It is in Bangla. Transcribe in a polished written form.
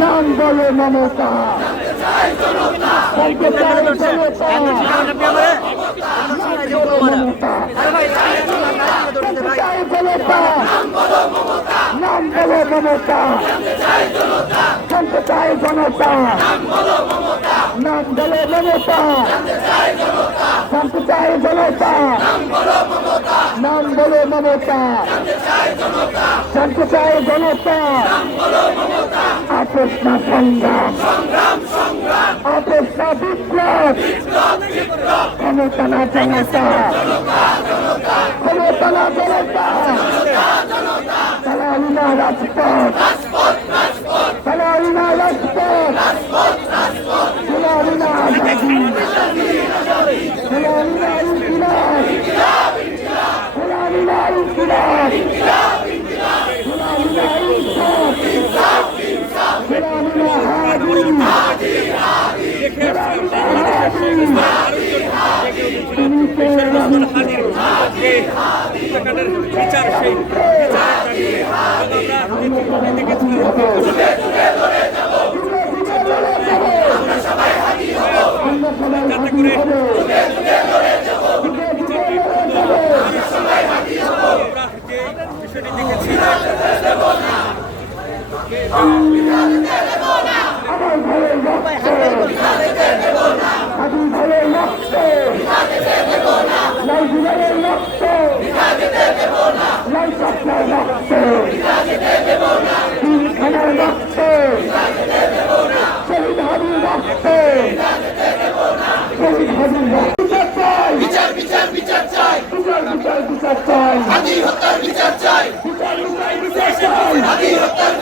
নাম বলো মমতা, বলতে চাই জনতা, মমতা, চাই জনতা, নাম বলো মমতা, জানতে চাই জনতা, নাম বলো মমতা, জানতে চাই জনতা, নাম বলো মমতা, জানতে চাই জনতা, আপোষ না সংগ্রাম, আপোষ না বিপ্লব, ক্ষমতা না জনতা, ক্ষমতা না জনতা, দালালি না রাজপথ, দালালি না রাজপথ, দালালি না আজাদি, দালালি না ইনকিলাব, দালালি না ইনকিলাব, দালালি না ইনসাফ, দালালি না হাদি, দালালি না হাদি, তুমি কে বিচার সেই বিষয়টি দেখেছি আমার ভাইয়ের রক্ত, স্বাধীন ভাইয়ের রক্ত, লাল দিনের রক্ত, লাল চাপলার রক্ত, খানার রক্ত, শহীদ হাবির রক্ত, শহীদ হাবির রক্ত, বিচার বিচার বিচার চাই, বিচার বিচার বিচার চাই, হাদি হত্যার বিচার চাই, বিচার বিচার বিচার চাই, হাদি হত্যার